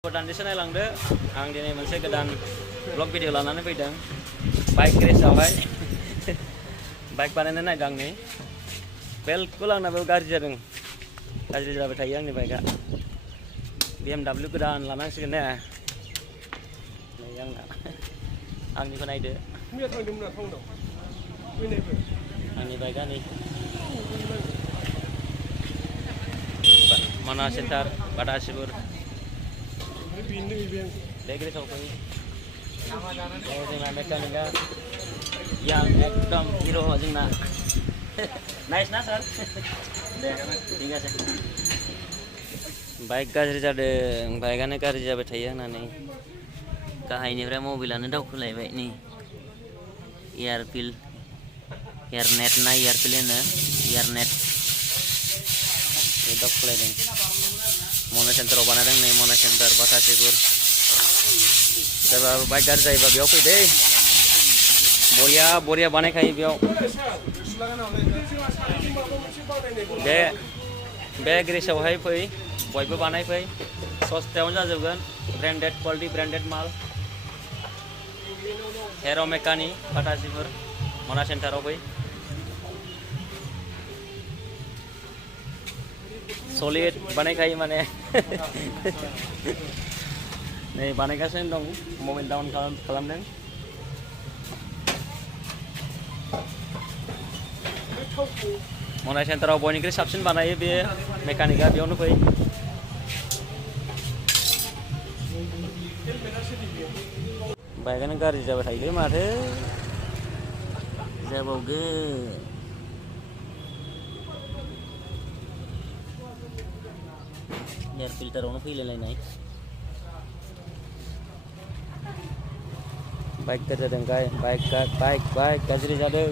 दान्दिसे नायलांदो आं दिनै मोनसे गोदान ब्लग भिडिअ लानानै फैदों बाइक रेसावहाय बाइक बानायनो नायदों आं नै बिलकुल आंना बेयाव गाज्रि जादों गाज्रि जाबाय थायो आंनि बाइकआ BMW गोदान लानांसिगोन ने नै आंना आंनिखौ नायदो आंनि बाइकआ नै माना सेन्टार बाटासिपुर देख रहे सौफी जोंना मेकानिकआ yang एकदम हिरो जोंना नाइस ना सार दे ठीक আছে बाइक गाज्रि जादों बाइकआनो गाज्रि जाबाय थायो होननानै गाहायनिफ्राय मबाइलानो दावखोलायबाय नै एयारनेट ना एयारपिल होनो एयारनेट दावखोलायदों मना सेन्टाराव बानायदों नै मना सेन्टार बाटासिपुर सोरबा बाइक गाज्रि जायोबा बेयाव फै दै बरिया बानायखायो बेयाव बे ग्रेसावहाय फै बयबो बानायफै सस्तायावनो जाजोबगोन ब्रेन्डेड क्वालिटि ब्रेन्डेड माल हेर' मेकानिक बाटासिपुर मना सेन्टाराव फै सलिड बानायखायो माने नै बानायगासिनो दं मबाइल डाउन खालामदों मना सेन्टाराव बयनिख्रुइ साबसिन बानायो बे मेकानिकआ बेयावनो फै बाइकआनो गाज्रि जाबाय थायोलै माथो जाबावगोन एयार फिल्टारावनो फैलायलायनाय बाइक गाज्रि जादों बाइक गाज्रि जादों